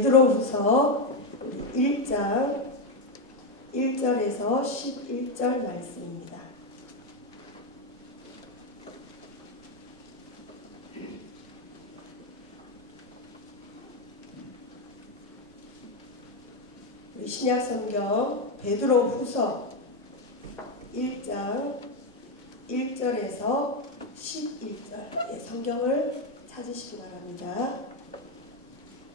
베드로후서 1장 1절에서 11절 말씀입니다. 우리 신약성경 베드로후서 1장 1절에서 11절 성경을 찾으시기 바랍니다.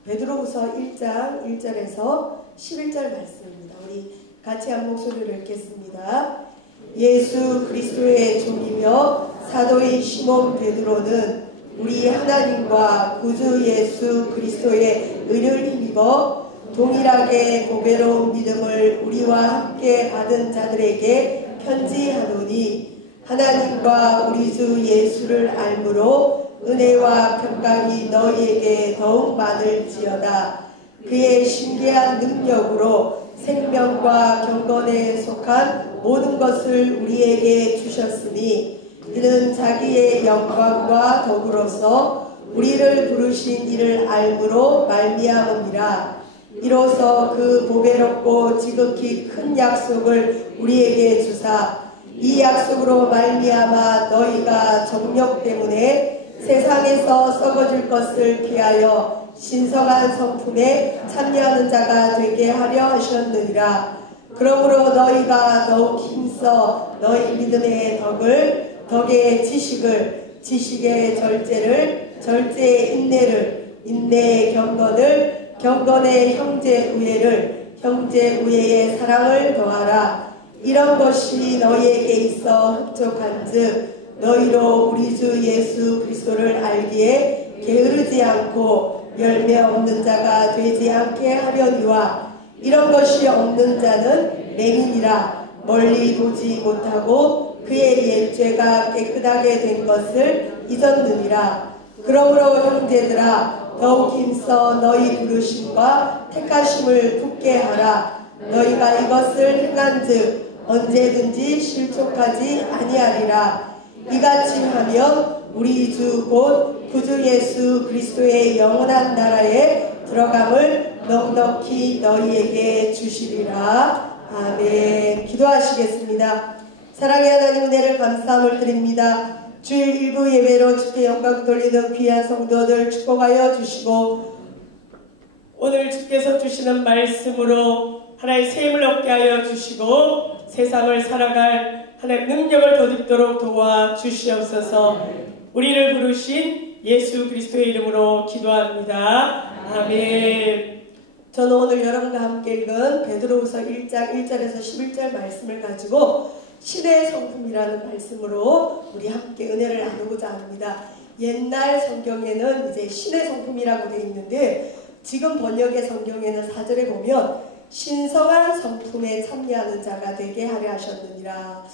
베드로후서 1장 1절에서 11절 말씀입니다. 우리 같이 한 목소리를 읽겠습니다. 예수 그리스도의 종이며 사도인 시몬 베드로는 우리 하나님과 구주 예수 그리스도의 의를 힘입어 동일하게 보배로운 믿음을 우리와 함께 받은 자들에게 편지하노니 하나님과 우리 주 예수를 알므로 은혜와 평강이 너희에게 더욱 많을지어다. 그의 신기한 능력으로 생명과 경건에 속한 모든 것을 우리에게 주셨으니 이는 자기의 영광과 더불어서 우리를 부르신 이를 알므로 말미암음이라. 이로써 그 보배롭고 지극히 큰 약속을 우리에게 주사 이 약속으로 말미암아 너희가 정욕 때문에 세상에서 썩어질 것을 피하여 신성한 성품에 참여하는 자가 되게 하려 하셨느니라. 그러므로 너희가 더욱 힘써 너희 믿음의 덕을, 덕의 지식을, 지식의 절제를, 절제의 인내를, 인내의 경건을, 경건의 형제 우애를, 형제 우애의 사랑을 더하라. 이런 것이 너희에게 있어 흡족한즉 너희로 우리 주 예수 그리스도를 알기에 게으르지 않고 열매 없는 자가 되지 않게 하려니와 이런 것이 없는 자는 맹인이라 멀리 보지 못하고 그의 옛죄가 깨끗하게 된 것을 잊었느니라. 그러므로 형제들아 더욱 힘써 너희 부르심과 택하심을 굳게 하라. 너희가 이것을 행한즉 언제든지 실족하지 아니하리라. 이같이 하면 우리 주 곧 구주 예수 그리스도의 영원한 나라에 들어감을 넉넉히 너희에게 주시리라. 아멘. 기도하시겠습니다. 사랑의 하나님 은혜를 감사함을 드립니다. 주일 일부 예배로 주께 영광 돌리는 귀한 성도들 축복하여 주시고 오늘 주께서 주시는 말씀으로 하나님의 셈을 얻게 하여 주시고 세상을 살아갈 하나님의 능력을 덧입도록 도와주시옵소서. 우리를 부르신 예수 그리스도의 이름으로 기도합니다. 아멘. 저는 오늘 여러분과 함께 읽은 베드로후서 1장 1절에서 11절 말씀을 가지고 신의 성품이라는 말씀으로 우리 함께 은혜를 나누고자 합니다. 옛날 성경에는 이제 신의 성품이라고 되어 있는데 지금 번역의 성경에는 4절에 보면 신성한 성품에 참여하는 자가 되게 하려 하셨느니라.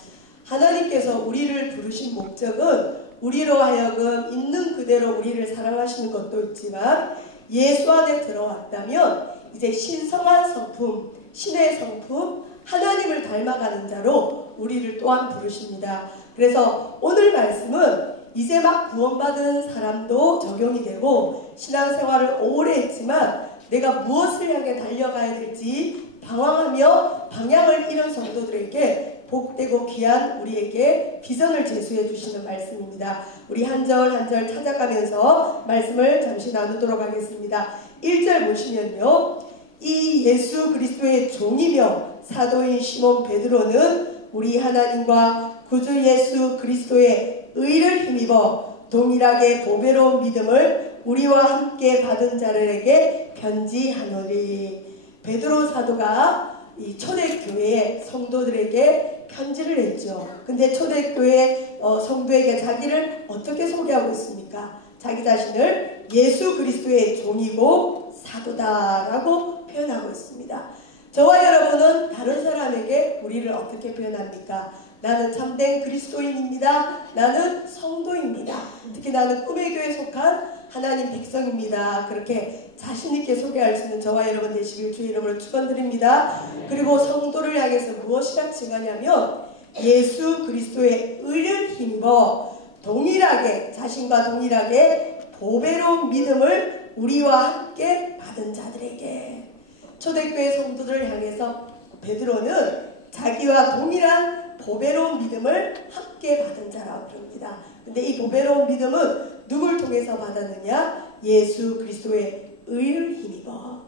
하나님께서 우리를 부르신 목적은 우리로 하여금 있는 그대로 우리를 사랑하시는 것도 있지만 예수 안에 들어왔다면 이제 신성한 성품, 신의 성품, 하나님을 닮아가는 자로 우리를 또한 부르십니다. 그래서 오늘 말씀은 이제 막 구원받은 사람도 적용이 되고 신앙생활을 오래 했지만 내가 무엇을 향해 달려가야 될지 방황하며 방향을 잃은 성도들에게 복되고 귀한 우리에게 비전을 제시해 주시는 말씀입니다. 우리 한 절 한 절 찾아가면서 말씀을 잠시 나누도록 하겠습니다. 1절 보시면요. 이 예수 그리스도의 종이며 사도인 시몬 베드로는 우리 하나님과 구주 예수 그리스도의 의를 힘입어 동일하게 보배로운 믿음을 우리와 함께 받은 자들에게 편지하노니. 베드로 사도가 이 초대교회 성도들에게 편지를 했죠. 근데 초대교회 성도에게 자기를 어떻게 소개하고 있습니까? 자기 자신을 예수 그리스도의 종이고 사도다라고 표현하고 있습니다. 저와 여러분은 다른 사람에게 우리를 어떻게 표현합니까? 나는 참된 그리스도인입니다. 나는 성도입니다. 특히 나는 꿈의 교회에 속한 하나님 백성입니다. 그렇게 자신있게 소개할 수 있는 저와 여러분 되시길 주의 이름으로 축원드립니다. 그리고 성도를 향해서 무엇이라 칭하냐면 예수 그리스도의 의를 힘입어 동일하게 자신과 동일하게 보배로운 믿음을 우리와 함께 받은 자들에게. 초대교회 성도들을 향해서 베드로는 자기와 동일한 보배로운 믿음을 함께 받은 자라고 그럽니다. 근데 이 보배로운 믿음은 누굴 통해서 받았느냐? 예수 그리스도의 의를 힘입어.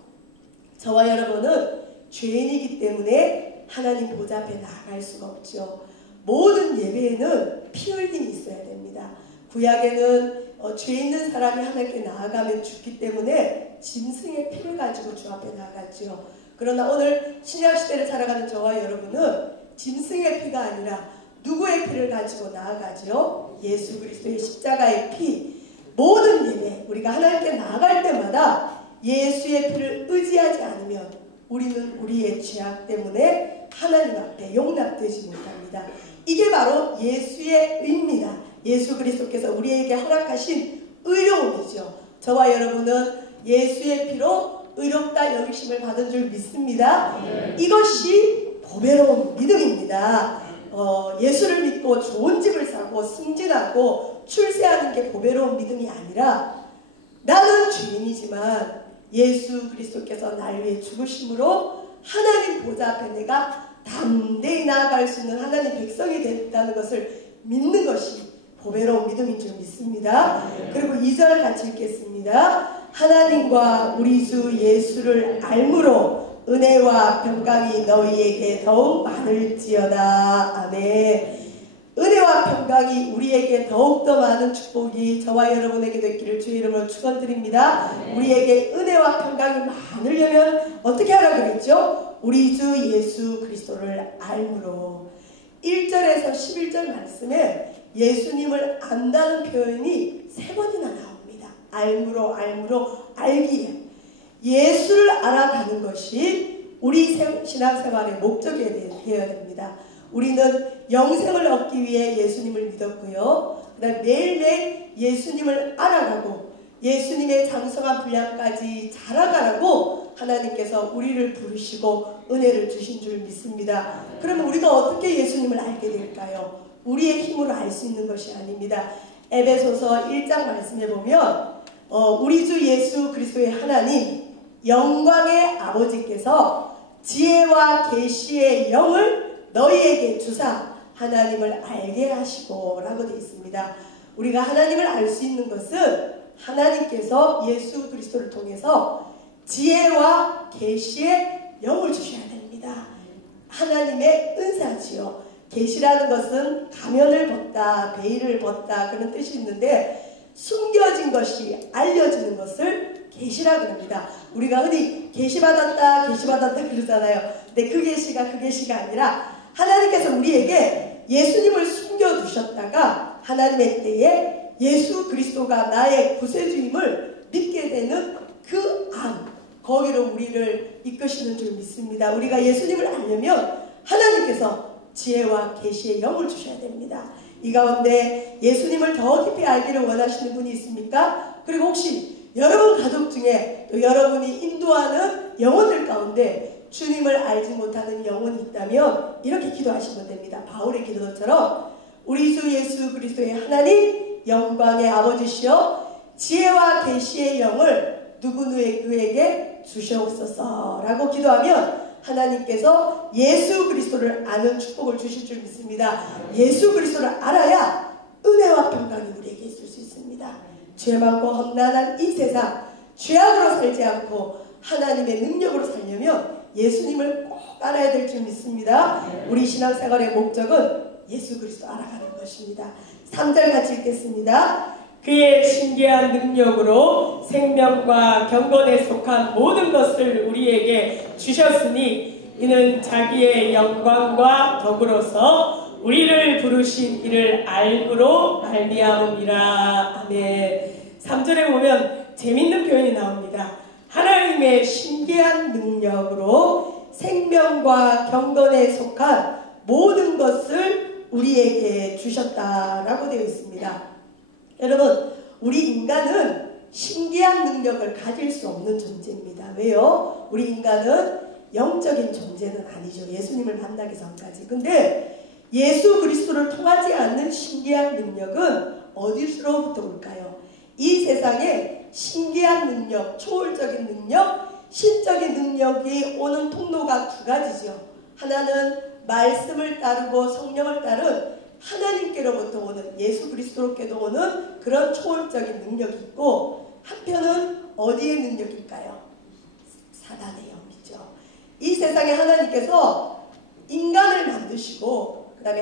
저와 여러분은 죄인이기 때문에 하나님 보좌 앞에 나아갈 수가 없죠. 모든 예배에는 피 흘림이 있어야 됩니다. 구약에는 죄 있는 사람이 하나님께 나아가면 죽기 때문에 짐승의 피를 가지고 주 앞에 나아갔죠. 그러나 오늘 신약시대를 살아가는 저와 여러분은 짐승의 피가 아니라 누구의 피를 가지고 나아가죠? 예수 그리스도의 십자가의 피. 모든 예배, 우리가 하나님께 나아갈 때마다 예수의 피를 의지하지 않으면 우리는 우리의 죄악 때문에 하나님 앞에 용납되지 못합니다. 이게 바로 예수의 의입니다. 예수 그리스도께서 우리에게 허락하신 의로움이죠. 저와 여러분은 예수의 피로 의롭다 여기심을 받은 줄 믿습니다. 이것이 보배로운 믿음입니다. 예수를 믿고 좋은 집을 사고 승진하고 출세하는 게 보배로운 믿음이 아니라 나는 죄인이지만 예수 그리스도께서 날 위해 죽으심으로 하나님 보좌 앞에 내가 담대히 나아갈 수 있는 하나님 백성이 됐다는 것을 믿는 것이 보배로운 믿음인 줄 믿습니다. 그리고 2절 같이 읽겠습니다. 하나님과 우리 주 예수를 알므로 은혜와 평강이 너희에게 더욱 많을지어다. 아멘. 은혜와 평강이 우리에게 더욱더 많은 축복이 저와 여러분에게도 있기를 주의 이름으로 축원드립니다. 우리에게 은혜와 평강이 많으려면 어떻게 하라 그랬죠? 우리 주 예수 그리스도를 알므로. 1절에서 11절 말씀에 예수님을 안다는 표현이 3번이나 나옵니다. 알므로, 알기에. 예수를 알아가는 것이 우리 신앙생활의 목적이 되어야 됩니다. 우리는 영생을 얻기 위해 예수님을 믿었고요. 그다음에 매일매일 예수님을 알아가고 예수님의 장성한 분량까지 자라가라고 하나님께서 우리를 부르시고 은혜를 주신 줄 믿습니다. 그러면 우리가 어떻게 예수님을 알게 될까요? 우리의 힘으로 알 수 있는 것이 아닙니다. 에베소서 1장 말씀해 보면 우리 주 예수 그리스도의 하나님 영광의 아버지께서 지혜와 계시의 영을 너희에게 주사 하나님을 알게 하시고 라고 되어 있습니다. 우리가 하나님을 알 수 있는 것은 하나님께서 예수 그리스도를 통해서 지혜와 계시의 영을 주셔야 됩니다. 하나님의 은사지요. 계시라는 것은 가면을 벗다, 베일을 벗다 그런 뜻이 있는데 숨겨진 것이 알려지는 것을 계시라고 합니다. 우리가 흔히 계시받았다 그러잖아요. 근데 그 계시가 아니라 하나님께서 우리에게 예수님을 숨겨두셨다가 하나님의 때에 예수 그리스도가 나의 구세주임을 믿게 되는 그 안, 거기로 우리를 이끄시는 줄 믿습니다. 우리가 예수님을 알려면 하나님께서 지혜와 계시의 영을 주셔야 됩니다. 이 가운데 예수님을 더 깊이 알기를 원하시는 분이 있습니까? 그리고 혹시 여러분 가족 중에 또 여러분이 인도하는 영혼들 가운데 주님을 알지 못하는 영혼이 있다면 이렇게 기도하시면 됩니다. 바울의 기도처럼 우리 주 예수 그리스도의 하나님 영광의 아버지시여 지혜와 계시의 영을 누구에게 주시옵소서 라고 기도하면 하나님께서 예수 그리스도를 아는 축복을 주실 줄 믿습니다. 예수 그리스도를 알아야 은혜와 평강이 우리에게 있을 수 있습니다. 죄 많고 험난한 이 세상 죄악으로 살지 않고 하나님의 능력으로 살려면 예수님을 꼭 알아야 될 줄 믿습니다. 우리 신앙생활의 목적은 예수 그리스도 알아가는 것입니다. 3절 같이 읽겠습니다. 그의 신기한 능력으로 생명과 경건에 속한 모든 것을 우리에게 주셨으니 이는 자기의 영광과 더불어서 우리를 부르신 이를 알므로 말미암음이라. 아멘. 3절에 보면 재밌는 표현이 나옵니다. 하나님의 신기한 능력으로 생명과 경건에 속한 모든 것을 우리에게 주셨다라고 되어 있습니다. 여러분, 우리 인간은 신기한 능력을 가질 수 없는 존재입니다. 왜요? 우리 인간은 영적인 존재는 아니죠. 예수님을 만나기 전까지. 근데 예수 그리스도를 통하지 않는 신기한 능력은 어디서부터 올까요? 이 세상에 신기한 능력, 초월적인 능력, 신적인 능력이 오는 통로가 두 가지죠. 하나는 말씀을 따르고 성령을 따른 하나님께로부터 오는, 예수 그리스도로부터 오는 그런 초월적인 능력이 있고, 한편은 어디의 능력일까요? 사단의 영이죠. 이 세상에 하나님께서 인간을 만드시고 그 다음에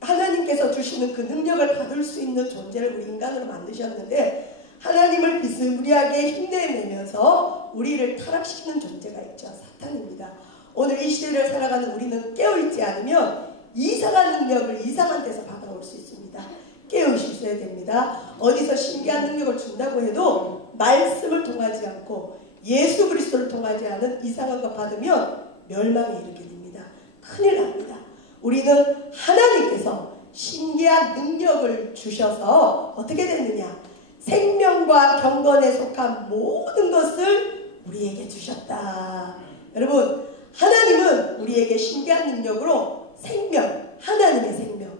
하나님께서 주시는 그 능력을 받을 수 있는 존재를 우리 인간으로 만드셨는데, 하나님을 비스무리하게 흉내내면서 우리를 타락시키는 존재가 있죠. 사탄입니다. 오늘 이 시대를 살아가는 우리는 깨어있지 않으면 이상한 능력을 이상한 데서 받아올 수 있습니다. 깨어있어야 됩니다. 어디서 신기한 능력을 준다고 해도 말씀을 통하지 않고 예수 그리스도를 통하지 않은 이상한 것 받으면 멸망에 이르게 됩니다. 큰일 납니다. 우리는 하나님께서 신기한 능력을 주셔서 어떻게 됐느냐? 생명과 경건에 속한 모든 것을 우리에게 주셨다. 여러분, 하나님은 우리에게 신기한 능력으로 생명, 하나님의 생명.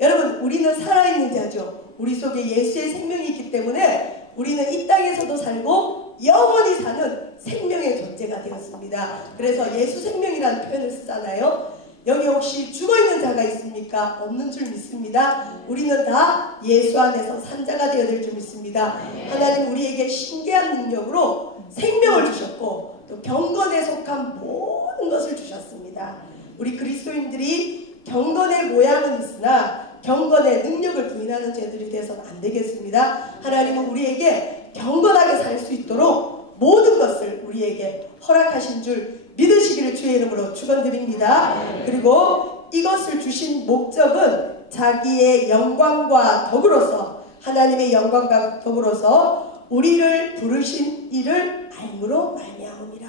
여러분, 우리는 살아있는 자죠. 우리 속에 예수의 생명이 있기 때문에 우리는 이 땅에서도 살고 영원히 사는 생명의 존재가 되었습니다. 그래서 예수 생명이라는 표현을 쓰잖아요. 여기 혹시 죽어있는 자가 있습니까? 없는 줄 믿습니다. 우리는 다 예수 안에서 산 자가 되어야 될 줄 믿습니다. 하나님 우리에게 신기한 능력으로 생명을 주셨고 또 경건에 속한 모든 것을 주셨습니다. 우리 그리스도인들이 경건의 모양은 있으나 경건의 능력을 부인하는 죄들이 되어서는 안 되겠습니다. 하나님은 우리에게 경건하게 살 수 있도록 모든 것을 우리에게 허락하신 줄 믿으시기를 주의 이름으로 축원드립니다. 그리고 이것을 주신 목적은 자기의 영광과 더불어서, 하나님의 영광과 더불어서 우리를 부르신 이를 알므로 말미암으니라.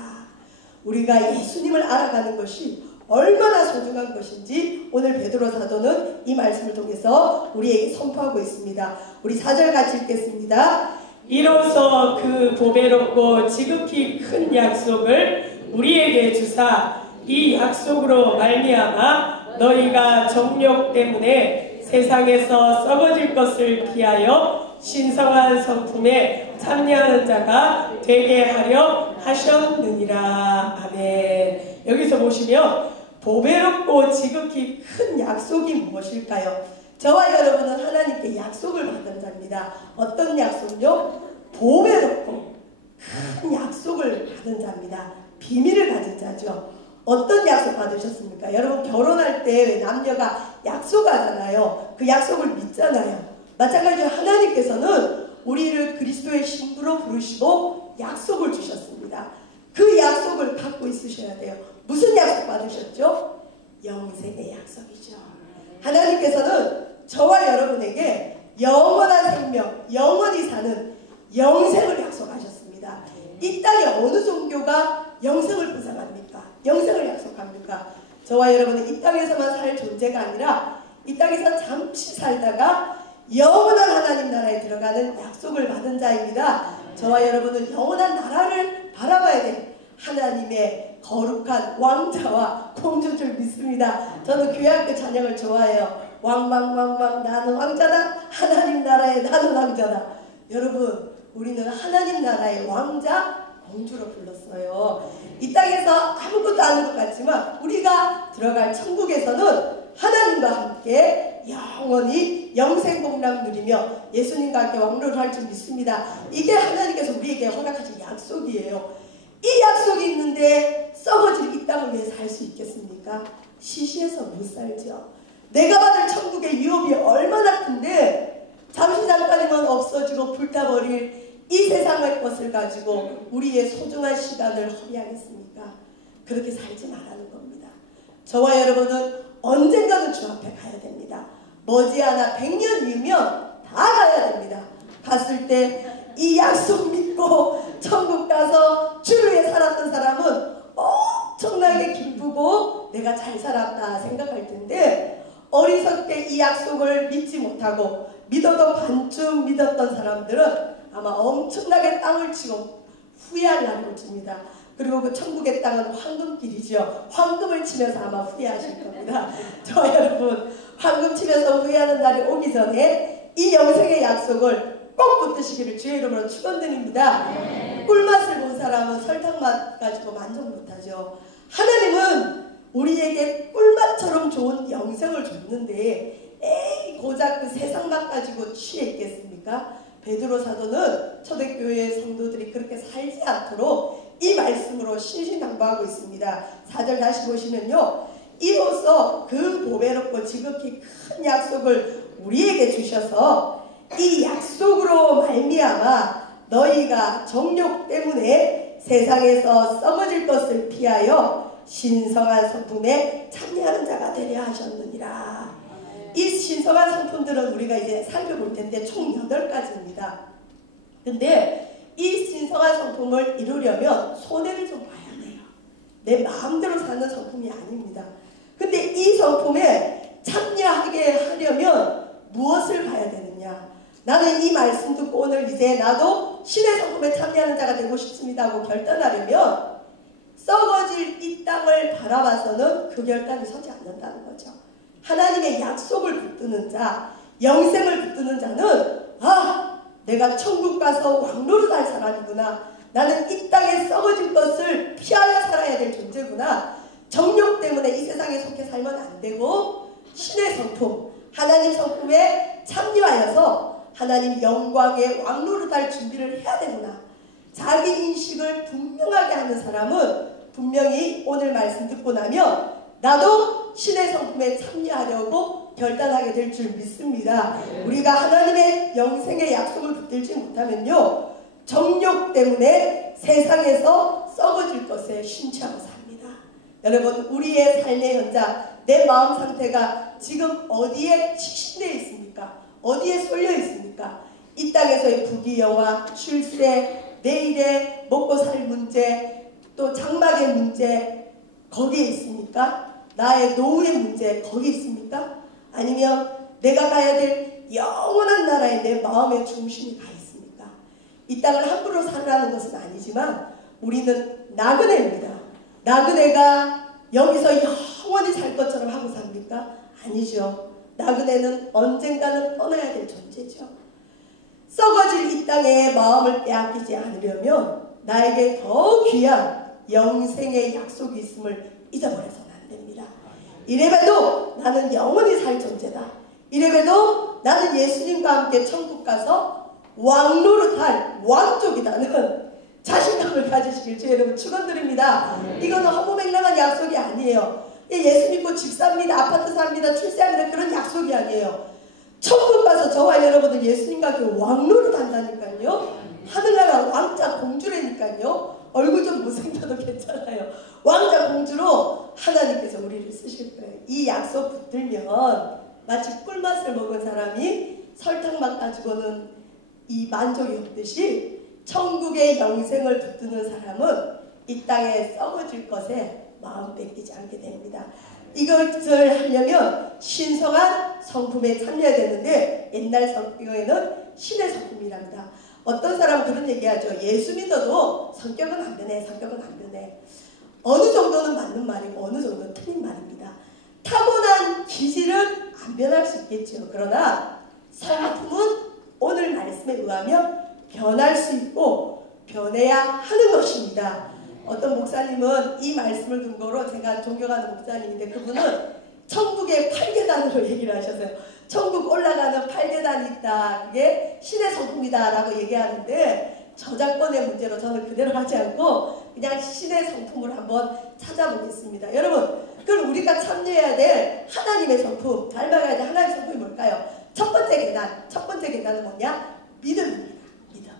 우리가 예수님을 알아가는 것이 얼마나 소중한 것인지 오늘 베드로 사도는 이 말씀을 통해서 우리에게 선포하고 있습니다. 우리 4절 같이 읽겠습니다. 이로써 그 보배롭고 지극히 큰 약속을 우리에게 주사 이 약속으로 말미암아 너희가 정욕 때문에 세상에서 썩어질 것을 피하여 신성한 성품에 참여하는 자가 되게 하려 하셨느니라. 아멘. 여기서 보시면 보배롭고 지극히 큰 약속이 무엇일까요? 저와 여러분은 하나님께 약속을 받은 자입니다. 어떤 약속요? 보배롭고 큰 약속을 받은 자입니다. 비밀을 가진 자죠. 어떤 약속 받으셨습니까? 여러분 결혼할 때 남녀가 약속하잖아요. 그 약속을 믿잖아요. 마찬가지로 하나님께서는 우리를 그리스도의 신부로 부르시고 약속을 주셨습니다. 그 약속을 갖고 있으셔야 돼요. 무슨 약속 받으셨죠? 영생의 약속이죠. 하나님께서는 저와 여러분에게 영원한 생명, 영원히 사는 영생을 약속하셨습니다. 이 땅에 어느 종교가 영생을 보장합니까? 영생을 약속합니까? 저와 여러분은 이 땅에서만 살 존재가 아니라 이 땅에서 잠시 살다가 영원한 하나님 나라에 들어가는 약속을 받은 자입니다. 저와 여러분은 영원한 나라를 바라봐야 돼. 하나님의 거룩한 왕자와 공주인 줄 믿습니다. 저는 교회학교 찬양을 좋아해요. 왕왕왕왕 나는 왕자다. 하나님 나라의 나는 왕자다. 여러분 우리는 하나님 나라의 왕자 공주로 불렀어요. 이 땅에서 아무것도 아닌 것 같지만 우리가 들어갈 천국에서는 하나님과 함께 영원히 영생복락 누리며 예수님과 함께 왕노를 줄 믿습니다. 이게 하나님께서 우리에게 허락하신 약속이에요. 이 약속이 있는데 썩어질 이 땅을 위해 살 수 있겠습니까? 시시해서 못 살죠. 내가 받을 천국의 유업이 얼마나 큰데 잠시 잠깐이면 없어지고 불타버릴 이 세상의 것을 가지고 우리의 소중한 시간을 허비하겠습니까? 그렇게 살지 말라는 겁니다. 저와 여러분은 언젠가는 주 앞에 가야 됩니다. 머지않아 100년 이후면 다 가야 됩니다. 갔을 때 이 약속 믿고 천국 가서 주를 위해 살았던 사람은 엄청나게 기쁘고 내가 잘 살았다 생각할 텐데, 어리석게 이 약속을 믿지 못하고 믿어도 반쯤 믿었던 사람들은 아마 엄청나게 땅을 치고 후회할 날이 올 겁니다. 그리고 그 천국의 땅은 황금길이죠. 황금을 치면서 아마 후회하실 겁니다. 저 여러분 황금 치면서 후회하는 날이 오기 전에 이 영생의 약속을 꼭 붙드시기를 주의 이름으로 축원드립니다. 꿀맛을 본 사람은 설탕맛 가지고 만족 못하죠. 하나님은 우리에게 꿀맛처럼 좋은 영생을 줬는데 에이 고작 그 세상맛 가지고 취해 있겠습니까? 베드로 사도는 초대교회 성도들이 그렇게 살지 않도록 이 말씀으로 신신당부하고 있습니다. 4절 다시 보시면요, 이로써 그 보배롭고 지극히 큰 약속을 우리에게 주셔서 이 약속으로 말미암아 너희가 정욕 때문에 세상에서 썩어질 것을 피하여 신성한 성품에 참여하는 자가 되려 하셨느니라. 이 신성한 성품들은 우리가 이제 살펴볼 텐데 총 8가지입니다. 근데 이 신성한 성품을 이루려면 손해를 좀 봐야 돼요. 내 마음대로 사는 성품이 아닙니다. 근데 이 성품에 참여하게 하려면 무엇을 봐야 되느냐? 나는 이 말씀 듣고 오늘 이제 나도 신의 성품에 참여하는 자가 되고 싶습니다 하고 결단하려면 썩어질 이 땅을 바라봐서는 그 결단이 서지 않는다는 거죠. 하나님의 약속을 붙드는 자, 영생을 붙드는 자는 내가 천국 가서 왕노릇 할 사람이구나. 나는 이 땅에 썩어질 것을 피하여 살아야 될 존재구나. 정욕 때문에 이 세상에 속해 살면 안 되고 신의 성품, 하나님 성품에 참여하여서 하나님 영광의 왕노릇 할 준비를 해야 되구나. 자기 인식을 분명하게 하는 사람은 분명히 오늘 말씀 듣고 나면 나도 신의 성품에 참여하려고 결단하게 될 줄 믿습니다. 우리가 하나님의 영생의 약속을 붙들지 못하면요, 정욕 때문에 세상에서 썩어질 것에 심취하고 삽니다. 여러분, 우리의 삶의 현장, 내 마음 상태가 지금 어디에 직신되어 있습니까? 어디에 쏠려 있습니까? 이 땅에서의 부귀영화, 출세, 내일의 먹고 살 문제, 또 장막의 문제, 거기에 있습니까? 나의 노후의 문제, 거기 있습니까? 아니면 내가 가야 될 영원한 나라에 내 마음의 중심이 가 있습니까? 이 땅을 함부로 살라는 것은 아니지만 우리는 나그네입니다. 나그네가 여기서 영원히 살 것처럼 하고 삽니까? 아니죠. 나그네는 언젠가는 떠나야 될 존재죠. 썩어질 이 땅에 마음을 빼앗기지 않으려면 나에게 더 귀한 영생의 약속이 있음을 잊어버려서는 안 됩니다. 이래봬도 나는 영원히 살 존재다. 이래봬도 나는 예수님과 함께 천국 가서 왕노릇할 왕족이다는 자신감을 가지시길 주의 여러분 축원드립니다. 이거는 허무맹랑한 약속이 아니에요. 예수 믿고 집 삽니다, 아파트 삽니다, 출세합니다, 그런 약속이 아니에요. 천국 가서 저와 여러분들 예수님과 함께 왕노릇 한다니까요. 하늘나라 왕자 공주라니까요. 얼굴 좀 못생겨도 괜찮아요. 왕자 공주로 하나님께서 우리를 쓰실 거예요. 이 약속 붙들면 마치 꿀맛을 먹은 사람이 설탕맛 가지고는 이 만족이 없듯이 천국의 영생을 붙드는 사람은 이 땅에 썩어질 것에 마음 뺏기지 않게 됩니다. 이것을 하려면 신성한 성품에 참여해야 되는데 옛날 성경에는 신의 성품이랍니다. 어떤 사람은 그런 얘기하죠. 예수 믿어도 성격은 안 변해, 성격은 안 변해. 어느 정도는 맞는 말이고 어느 정도는 틀린 말입니다. 타고난 기질은 안 변할 수 있겠죠. 그러나 성품은 오늘 말씀에 의하면 변할 수 있고 변해야 하는 것입니다. 어떤 목사님은 이 말씀을 근거로, 제가 존경하는 목사님인데 그분은 천국의 8계단으로 얘기를 하셨어요. 천국 올라가는 8계단이 있다. 그게 신의 성품이다 라고 얘기하는데 저작권의 문제로 저는 그대로 하지 않고 그냥 신의 성품을 한번 찾아보겠습니다. 여러분, 그럼 우리가 참여해야 될 하나님의 성품, 닮아가야 될 하나님의 성품이 뭘까요? 첫 번째 계단은 뭐냐? 믿음입니다. 믿음.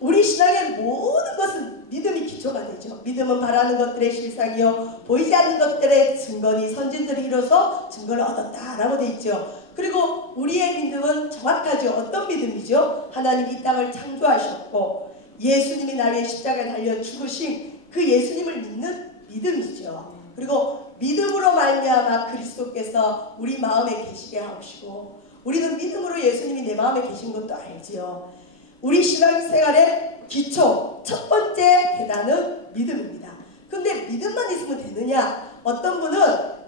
우리 신앙의 모든 것은 믿음이 기초가 되죠. 믿음은 바라는 것들의 실상이요 보이지 않는 것들의 증거니 선진들이 이뤄서 증거를 얻었다라고 돼 있죠. 그리고 우리의 믿음은 정확하죠. 어떤 믿음이죠? 하나님이 이 땅을 창조하셨고 예수님이 나를 위해 십자가에 달려 죽으신 그 예수님을 믿는 믿음이죠. 그리고 믿음으로 말미암아 그리스도께서 우리 마음에 계시게 하시고, 우리는 믿음으로 예수님이 내 마음에 계신 것도 알지요. 우리 신앙생활의 기초, 첫 번째 계단은 믿음입니다. 근데 믿음만 있으면 되느냐? 어떤 분은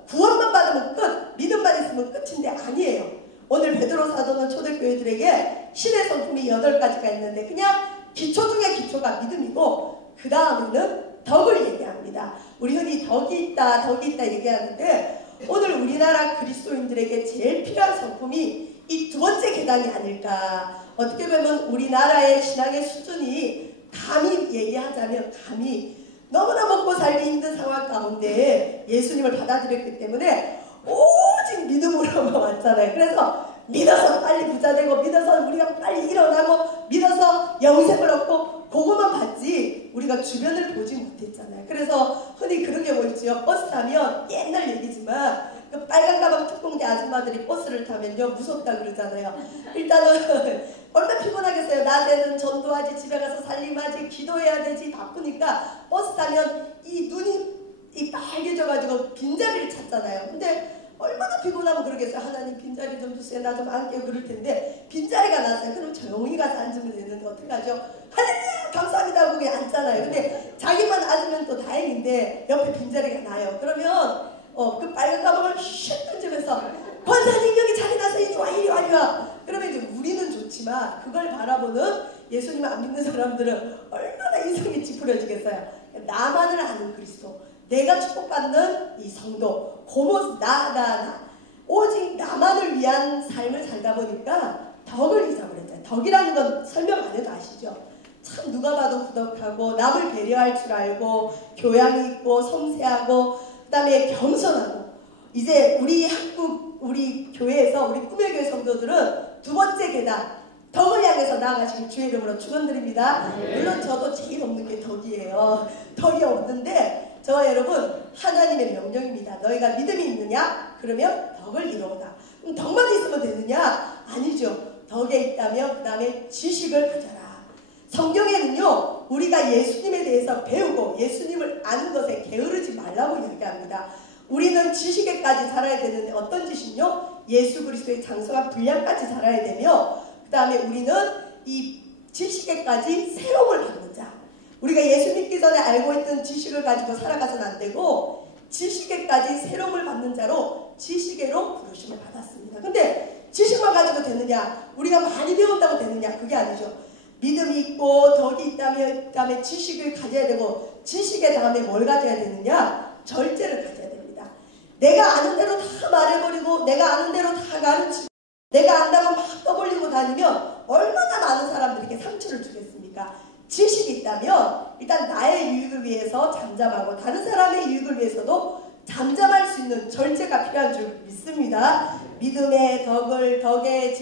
구원만 받으면 끝, 믿음만 있으면 끝인데 아니에요. 오늘 베드로 사도는 초대교회들에게 신의 성품이 8가지가 있는데 그냥 기초 중에 기초가 믿음이고 그 다음에는 덕을 얘기합니다. 우리 흔히 덕이 있다 얘기하는데 오늘 우리나라 그리스도인들에게 제일 필요한 성품이 이 두 번째 계단이 아닐까. 어떻게 보면 우리나라의 신앙의 수준이 감히 얘기하자면 감히 너무나 먹고 살기 힘든 상황 가운데 예수님을 받아들였기 때문에 오직 믿음으로만 왔잖아요. 그래서 믿어서 빨리 부자되고 믿어서 우리가 빨리 일어나고 믿어서 영생을 얻고 그것만 봤지 우리가 주변을 보지 못했잖아요. 그래서 흔히 그런 게 뭐 있죠. 버스 타면 옛날 얘기지만 그 빨간 가방 특공대 아줌마들이 버스를 타면요 무섭다 그러잖아요. 일단은 얼마나 피곤하겠어요. 낮에는 전도하지 집에 가서 살림하지 기도해야 되지 바쁘니까 버스 타면 이 눈이 빨개져가지고 빈자리를 찾잖아요. 근데 얼마나 피곤하면 그러겠어요. 하나님 빈자리 좀 주세요. 나 좀 앉게요. 그럴 텐데 빈자리가 났어요. 그럼 조용히 가서 앉으면 되는데 어떡하죠? 하나님 감사합니다 하고 그냥 앉잖아요. 근데 자기만 앉으면 또 다행인데 옆에 빈자리가 나요. 그러면 그 빨간 가방을 슉 던지면서 권사님 여기 자리 나서 이리 와. 그러면 이제 우리는 좋지만 그걸 바라보는 예수님 안 믿는 사람들은 얼마나 인생이 찌푸려지겠어요. 나만을 아는 그리스도, 내가 축복받는 이 성도, 고모 나 오직 나만을 위한 삶을 살다 보니까 덕을 잊어버렸잖아요. 덕이라는 건 설명 안 해도 아시죠? 참 누가 봐도 후덕하고 남을 배려할 줄 알고 교양이 있고 섬세하고 그 다음에 겸손하고. 이제 우리 교회에서 우리 꿈의 교회 성도들은 두 번째 계단 덕을 향해서 나아가시길 주의 이름으로 축원드립니다. 물론 저도 제일 없는 게 덕이에요. 덕이 없는데 저와 여러분 하나님의 명령입니다. 너희가 믿음이 있느냐? 그러면 덕을 이루어다. 그럼 덕만 있으면 되느냐? 아니죠. 덕에 있다면 그 다음에 지식을 가져라. 성경에는요 우리가 예수님에 대해서 배우고 예수님을 아는 것에 게으르지 말라고 얘기합니다. 우리는 지식에까지 자라야 되는데 어떤 지식요? 예수 그리스도의 장성한 분량까지 자라야 되며 그 다음에 우리는 이 지식에까지 새로움을 받는 자. 우리가 예수 믿기 전에 알고 있던 지식을 가지고 살아가서는 안 되고 지식에까지 새로움을 받는 자로 지식에로 부르심을 받았습니다. 근데 지식만 가지고 되느냐? 우리가 많이 배운다고 되느냐? 그게 아니죠. 믿음이 있고 덕이 있다면 그다음에 지식을 가져야 되고 지식의 다음에 뭘 가져야 되느냐? 절제를 가져야 됩니다. 내가 아는 대로 다 말해버리고 내가 아는 대로 다 가르치고 내가 안다고 막 떠벌리고 다니면 얼마나 많은 사람들에게 상처를 주겠습니까? 지식이 있다면 일단 나의 유익을 위해서 잠잠하고 다른 사람의 유익을 위해서도 잠잠할 수 있는 절제가 필요한 줄 믿습니다. 믿음의 덕의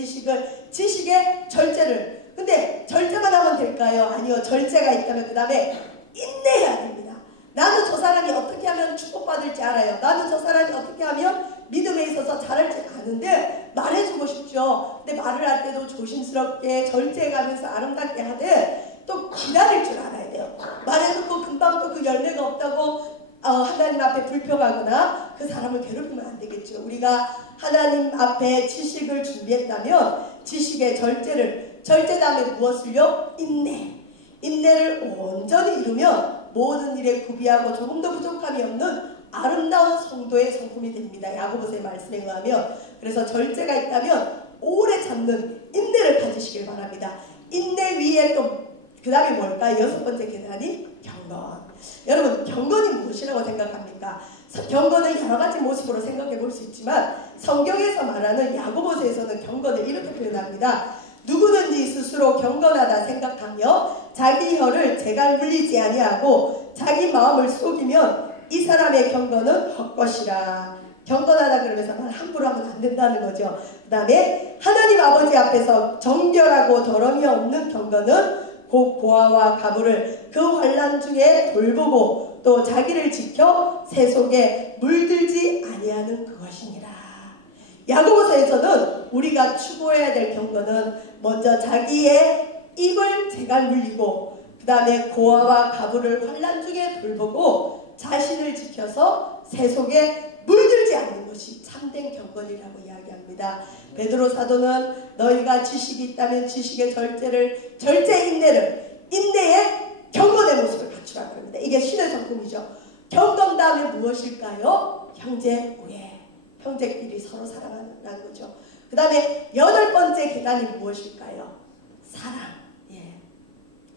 지식의 절제를. 근데 절제만 하면 될까요? 아니요. 절제가 있다면 그 다음에 인내해야 됩니다. 나는 저 사람이 어떻게 하면 축복받을지 알아요. 나는 저 사람이 어떻게 하면 믿음에 있어서 잘할지 아는데 말해주고 싶죠. 근데 말을 할 때도 조심스럽게 절제해가면서 아름답게 하되 또 기다릴 줄 알아야 돼요. 말해놓고 금방 또 그 열매가 없다고 하나님 앞에 불평하거나 그 사람을 괴롭히면 안 되겠죠. 우리가 하나님 앞에 지식을 준비했다면 지식의 절제 다음에 무엇을요? 인내를 온전히 이루면 모든 일에 구비하고 조금도 부족함이 없는 아름다운 성도의 성품이 됩니다. 야고보서의 말씀에 의하면. 그래서 절제가 있다면 오래 참는 인내를 가지시길 바랍니다. 인내 위에 또 그 다음에 뭘까요? 6번째 계단이 경건. 여러분 경건이 무엇이라고 생각합니까? 경건은 여러 가지 모습으로 생각해 볼 수 있지만 성경에서 말하는 야고보서에서는 경건을 이렇게 표현합니다. 누구든지 스스로 경건하다 생각하며 자기 혀를 제갈 물리지 아니하고 자기 마음을 속이면 이 사람의 경건은 헛것이라. 경건하다 그러면서 말 함부로 하면 안 된다는 거죠. 그 다음에 하나님 아버지 앞에서 정결하고 더러움이 없는 경건은 곧 고아와 가부를 그 환난 중에 돌보고 또 자기를 지켜 새 속에 물들지 아니하는 그것이니라. 야고보서에서는 우리가 추구해야 될 경건은 먼저 자기의 입을 제갈 물리고 그 다음에 고아와 가부를 환난 중에 돌보고 자신을 지켜서 새 속에 물들지 않는 것이 참된 경건이라고 이야기합니다. 베드로 사도는 너희가 지식이 있다면 지식의 절제 인내의 경건의 모습을 갖추라고 합니다. 이게 신의 성품이죠. 경건 다음에 무엇일까요? 형제 우애. 형제끼리 서로 사랑하는 거죠. 그 그 다음에 8번째 계단이 무엇일까요? 사랑. 예.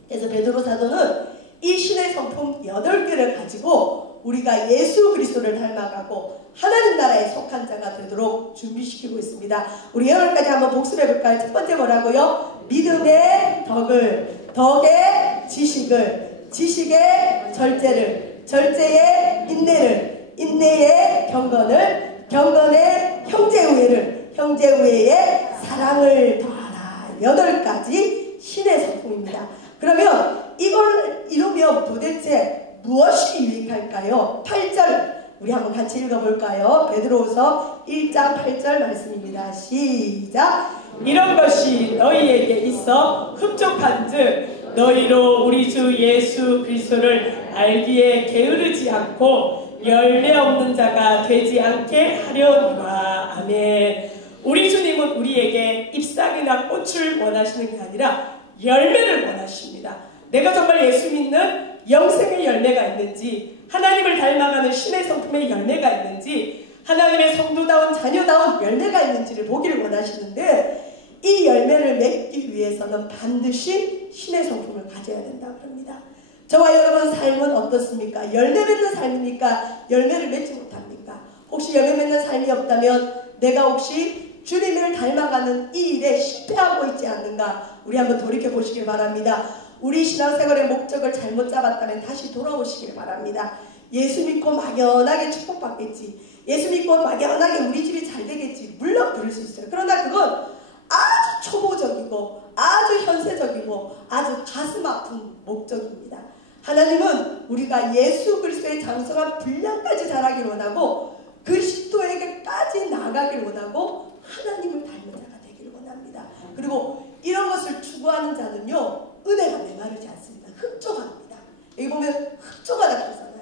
그래서 베드로 사도는 이 신의 성품 8개를 가지고 우리가 예수 그리스도를 닮아가고 하나님 나라에 속한 자가 되도록 준비시키고 있습니다. 우리 8가지 한번 복습해 볼까요? 첫 번째 뭐라고요? 믿음의 덕을, 덕의 지식을, 지식의 절제를, 절제의 인내를, 인내의 경건을, 경건의 형제우애를, 형제우애의 사랑을 더하라. 8가지 신의 성품입니다. 그러면 이걸 이루면 도대체 무엇이 유익할까요? 8절 우리 한번 같이 읽어볼까요? 베드로후서 1장 8절 말씀입니다. 시작. 이런 것이 너희에게 있어 흡족한즉 너희로 우리 주 예수 그리스도를 알기에 게으르지 않고 열매 없는 자가 되지 않게 하려니와. 아멘. 우리 주님은 우리에게 잎사귀나 꽃을 원하시는 게 아니라 열매를 원하십니다. 내가 정말 예수 믿는 영생의 열매가 있는지, 하나님을 닮아가는 신의 성품의 열매가 있는지, 하나님의 성도다운 자녀다운 열매가 있는지를 보기를 원하시는데, 이 열매를 맺기 위해서는 반드시 신의 성품을 가져야 된다고 합니다. 저와 여러분 삶은 어떻습니까? 열매 맺는 삶입니까? 열매를 맺지 못합니까? 혹시 열매 맺는 삶이 없다면 내가 혹시 주님을 닮아가는 이 일에 실패하고 있지 않는가? 우리 한번 돌이켜 보시길 바랍니다. 우리 신앙생활의 목적을 잘못 잡았다면 다시 돌아오시길 바랍니다. 예수 믿고 막연하게 축복받겠지, 예수 믿고 막연하게 우리 집이 잘 되겠지, 물론 그럴 수 있어요. 그러나 그건 아주 초보적이고 아주 현세적이고 아주 가슴 아픈 목적입니다. 하나님은 우리가 예수 그리스도의 장성한 분량까지 자라길 원하고 그리스도에게까지 나아가길 원하고 하나님을 닮은 자가 되기를 원합니다. 그리고 이런 것을 추구하는 자는요, 은혜가 메마르지 않습니다. 흡족합니다. 여기 보면 흡족하다 그러잖아요.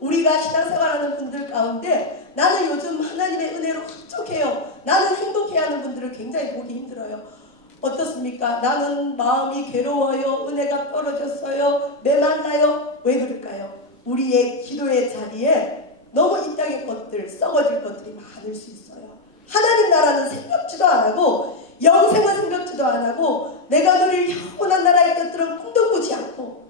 우리가 신앙생활하는 분들 가운데 나는 요즘 하나님의 은혜로 흡족해요, 나는 행복해 하는 분들을 굉장히 보기 힘들어요. 어떻습니까? 나는 마음이 괴로워요, 은혜가 떨어졌어요, 메말라요. 왜 그럴까요? 우리의 기도의 자리에 너무 이 땅의 것들, 썩어질 것들이 많을 수 있어요. 하나님 나라는 생각지도 안 하고 영생은 생각지도 안 하고 내가 누릴 영원한 나라의 것들은 꿈도 꾸지 않고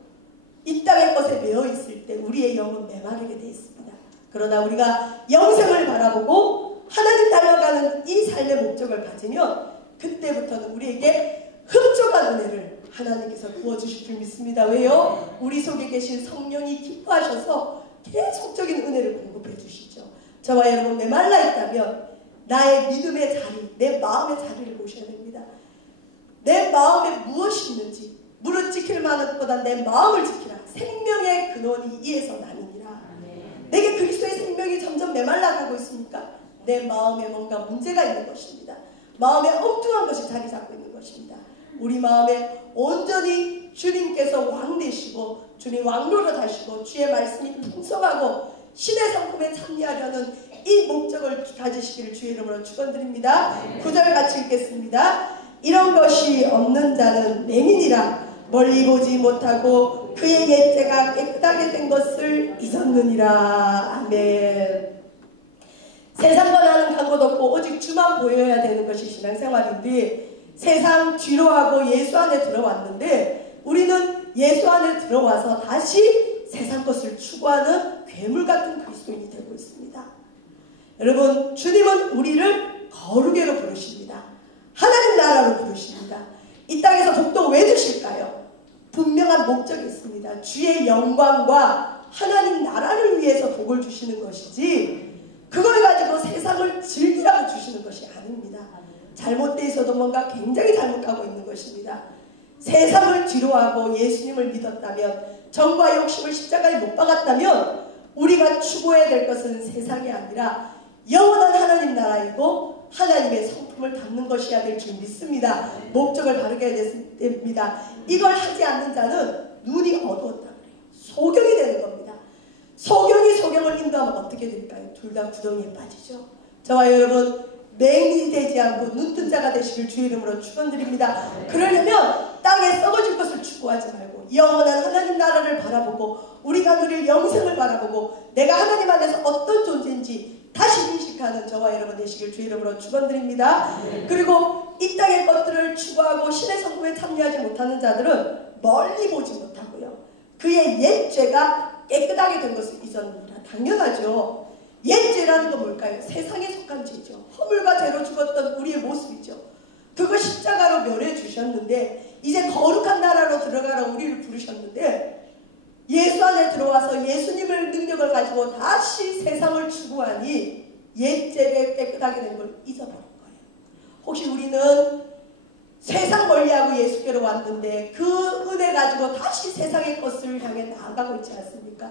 이 땅의 것에 매여 있을 때 우리의 영은 메마르게 되어 있습니다. 그러나 우리가 영생을 바라보고 하나님 닮아가는 이 삶의 목적을 가지면 그때부터는 우리에게 흡족한 은혜를 하나님께서 부어주실 줄 믿습니다. 왜요? 우리 속에 계신 성령이 기뻐하셔서 계속적인 은혜를 공급해 주시죠. 저와 여러분 메말라 있다면 나의 믿음의 자리, 내 마음의 자리를 보셔야 됩니다. 내 마음에 무엇이 있는지, 무릇 지킬 만한 것보다 내 마음을 지키라. 생명의 근원이 이에서 나느니라. 내게 그리스도의 생명이 점점 메말라가고 있습니까? 내 마음에 뭔가 문제가 있는 것입니다. 마음에 엉뚱한 것이 자리 잡고 있는 것입니다. 우리 마음에 온전히 주님께서 왕 되시고 주님 왕노릇 하시고 주의 말씀이 풍성하고 신의 성품에 참여하려는 이 목적을 가지시기를 주의 이름으로 축원드립니다. 9절 같이 읽겠습니다. 이런 것이 없는 자는 맹인이라 멀리 보지 못하고 그의 옛죄가 깨끗하게 된 것을 잊었느니라. 아멘. 세상 권하는 광고도 없고 오직 주만 보여야 되는 것이 신앙생활인데 세상 뒤로하고 예수 안에 들어왔는데 우리는 예수 안에 들어와서 다시 세상 것을 추구하는 괴물 같은 그리스도인이 되고 있습니다. 여러분, 주님은 우리를 거룩에로 부르십니다. 하나님 나라로 부르십니다. 이 땅에서 복도 왜 주실까요? 분명한 목적이 있습니다. 주의 영광과 하나님 나라를 위해서 복을 주시는 것이지 그걸 가지고 세상을 즐기라고 주시는 것이 아닙니다. 잘못되어 있어도 뭔가 굉장히 잘못하고 있는 것입니다. 세상을 뒤로하고 예수님을 믿었다면, 정과 욕심을 십자가에 못 박았다면 우리가 추구해야 될 것은 세상이 아니라 영원한 하나님 나라이고 하나님의 성품을 담는 것이어야 될 줄 믿습니다. 목적을 바르게 해야 됩니다. 이걸 하지 않는 자는 눈이 어두웠다 그래요. 소경이 되는 겁니다. 소경이 소경을 인도하면 어떻게 될까요? 둘 다 구덩이에 빠지죠. 저와 여러분, 맹인이 되지 않고 눈뜬 자가 되시길 주의 이름으로 축원드립니다. 그러려면 땅에 썩어질 것을 추구하지 말고 영원한 하나님 나라를 바라보고 우리가 누릴 영생을 바라보고 내가 하나님 안에서 어떤 존재인지 다시 인식하는 저와 여러분 되시길 주 이름으로 축원드립니다. 그리고 이 땅의 것들을 추구하고 신의 성품에 참여하지 못하는 자들은 멀리 보지 못하고요. 그의 옛 죄가 깨끗하게 된 것을 잊었느니라. 당연하죠. 옛 죄라는 건 뭘까요? 세상에 속한 죄죠. 허물과 죄로 죽었던 우리의 모습이죠. 그거 십자가로 멸해 주셨는데 이제 거룩한 나라로 들어가라 우리를 부르셨는데 예수 안에 들어와서 예수님의 능력을 가지고 다시 세상을 추구하니 옛 죄가 깨끗하게 된 걸 잊어버린 거예요. 혹시 우리는 세상 멀리하고 예수께로 왔는데 그 은혜 가지고 다시 세상의 것을 향해 나아가고 있지 않습니까?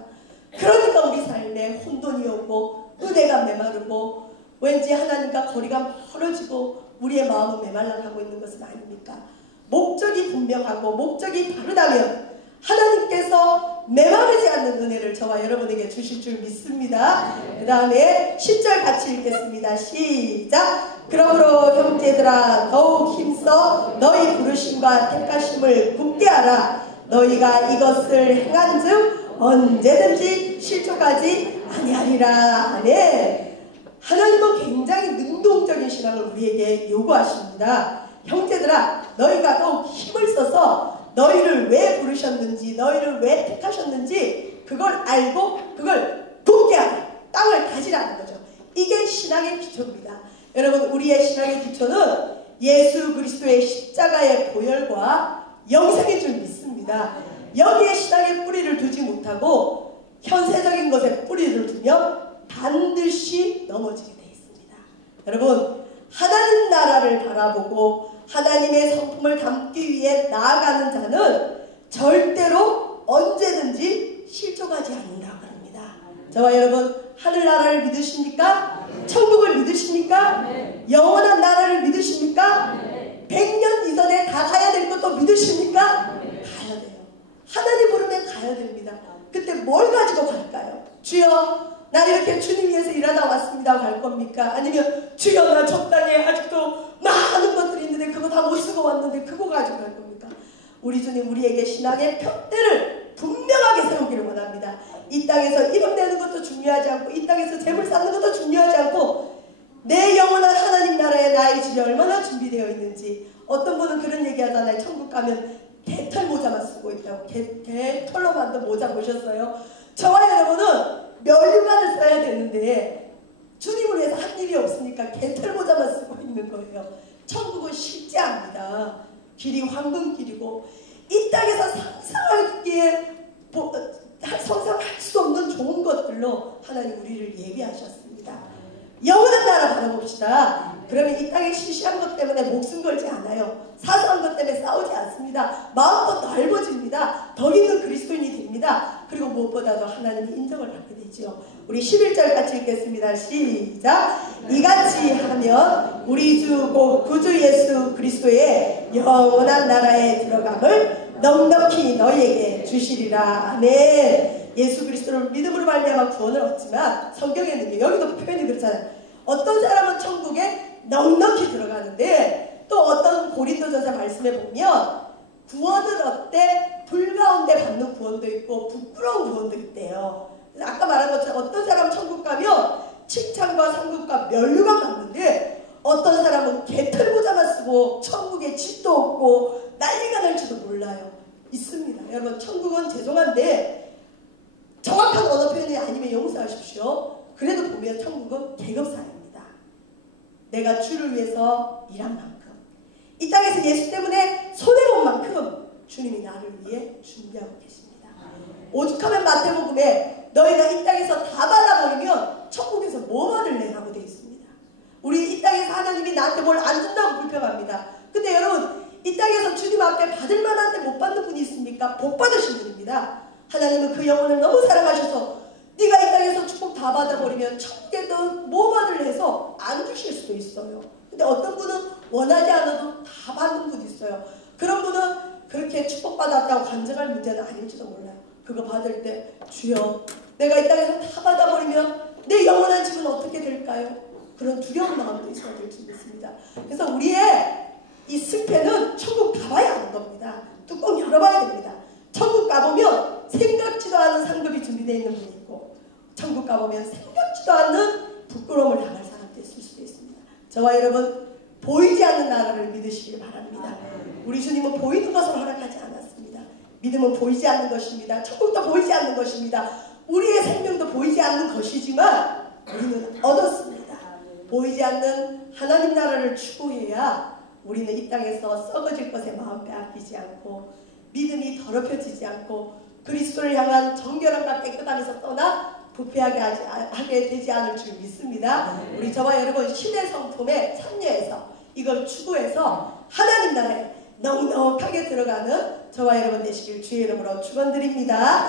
그러니까 우리 삶에 혼돈이 오고 은혜가 메마르고 왠지 하나님과 거리가 멀어지고 우리의 마음은 메말라가고 있는 것은 아닙니까? 목적이 분명하고 목적이 다르다면 하나님께서 메마르지 않는 은혜를 저와 여러분에게 주실 줄 믿습니다. 그 다음에 10절 같이 읽겠습니다. 시작! 그러므로 형제들아 더욱 힘써 너희 부르심과 택하심을 굳게 하라. 너희가 이것을 행한즉 언제든지 실족하지 아니하리라. 아멘. 하나님은 굉장히 능동적인 신앙을 우리에게 요구하십니다. 형제들아 너희가 더욱 힘을 써서 너희를 왜 부르셨는지 너희를 왜 택하셨는지 그걸 알고 그걸 굳게 하라. 땅을 다지라는 거죠. 이게 신앙의 기초입니다. 여러분 우리의 신앙의 기초는 예수 그리스도의 십자가의 보혈과 영생인 줄 믿습니다. 여기에 신앙의 뿌리를 두지 못하고 현세적인 것에 뿌리를 두면 반드시 넘어지게 되어 있습니다. 여러분 하나님 나라를 바라보고 하나님의 성품을 담기 위해 나아가는 자는 절대로 언제든지 실족하지 않는다고 합니다. 저와 여러분 하늘나라를 믿으십니까? 천국을 믿으십니까? 영원한 나라를 믿으십니까? 100년 이전에 다 가야 될 것도 믿으십니까? 가야 돼요. 하나님 부르면 가야 됩니다. 그때 뭘 가지고 갈까요? 주여 나 이렇게 주님 위해서 일하다 왔습니다. 갈 겁니까? 아니면 주여 나 적당히 아직도 많은 것들이 있는데 그거 다 못 쓰고 왔는데 그거 가지고 갈 겁니까? 우리 주님 우리에게 신앙의 푯대를 분명하게 세우기를 원합니다. 이 땅에서 이름 내는 것도 중요하지 않고 이 땅에서 재물 쌓는 것도 중요하지 않고 내 영원한 하나님 나라에 나의 집이 얼마나 준비되어 있는지. 어떤 분은 그런 얘기 하잖아요. 천국 가면 개털 모자만 쓰고 있다고. 개털로 만든 모자 보셨어요? 저와 여러분은 면류관을 써야 되는데 주님을 위해서 한 일이 없으니까 개털 모자만 쓰고 있는 거예요. 천국은 쉽지 않습니다. 길이 황금길이고 이 땅에서 상상할 수 없는 좋은 것들로 하나님 우리를 예비하셨습니다. 영원한 나라 바라봅시다. 그러면 이 땅에 시시한 것 때문에 목숨 걸지 않아요. 사소한 것 때문에 싸우지 않습니다. 마음도 넓어집니다. 더 있는 그리스도인이 됩니다. 그리고 무엇보다도 하나님이 인정을 받게 되지요. 우리 11절 같이 읽겠습니다. 시작! 이같이 하면 우리 주 구주 예수 그리스도의 영원한 나라에 들어감을 넉넉히 너희에게 주시리라. 아멘. 예수 그리스도를 믿음으로 말미암아 구원을 얻지만 성경에는 여기도 표현이 그렇잖아요. 어떤 사람은 천국에 넉넉히 들어가는데 또 어떤 고린도전서 말씀에 보면 구원을 얻되 불 가운데 받는 구원도 있고 부끄러운 구원도 있대요. 그래서 아까 말한 것처럼 어떤 사람은 천국 가면 칭찬과 상급과 면류관 받는데 어떤 사람은 개털 모자만 쓰고 천국에 집도 없고 난리가 날지도 몰라요. 있습니다. 여러분 천국은 죄송한데 정확한 언어 표현이 아니면 용서하십시오. 그래도 보면 천국은 계급사입니다. 내가 주를 위해서 일한 만큼 이 땅에서 예수 때문에 손해본 만큼 주님이 나를 위해 준비하고 계십니다. 오죽하면 마태복음에 너희가 이 땅에서 다 받아버리면 천국에서 뭐 받을래라고 되어 있습니다. 우리 이 땅에서 하나님이 나한테 뭘 안 준다고 불평합니다. 근데 여러분 이 땅에서 주님 앞에 받을 만한데 못 받는 분이 있습니까? 복 받으신 분입니다. 하나님은 그 영혼을 너무 사랑하셔서 네가 이 땅에서 축복 다 받아버리면 천국에도 뭐 받을래 해서 안 주실 수도 있어요. 근데 어떤 분은 원하지 않아도 다 받는 분이 있어요. 그런 분은 그렇게 축복받았다고 간증할 문제는 아닐지도 몰라요. 그거 받을 때 주여 내가 이 땅에서 다 받아버리면 내 영원한 집은 어떻게 될까요? 그런 두려운 마음도 있어야 될지 믿습니다. 그래서 우리의 이 승패는 천국 가봐야 하는 겁니다. 뚜껑 열어봐야 됩니다. 천국 가보면 생각지도 않은 상급이 준비되어 있는 분이 있고 천국 가보면 생각지도 않는 부끄러움을 당할 사람 됐을 수도 있습니다. 저와 여러분 보이지 않는 나라를 믿으시길 바랍니다. 우리 주님은 보이는 것을 허락하지 않았습니다. 믿음은 보이지 않는 것입니다. 천국도 보이지 않는 것입니다. 우리의 생명도 보이지 않는 것이지만 우리는 얻었습니다. 보이지 않는 하나님 나라를 추구해야 우리는 이 땅에서 썩어질 것에 마음 빼앗기지 않고 믿음이 더럽혀지지 않고 그리스도를 향한 정결함과 깨끗함에서 떠나 부패하게 하게 되지 않을 줄 믿습니다. 우리 저와 여러분 신의 성품에 참여해서 이걸 추구해서 하나님 나라에 넉넉하게 들어가는 저와 여러분 되시길 주의 이름으로 축원드립니다.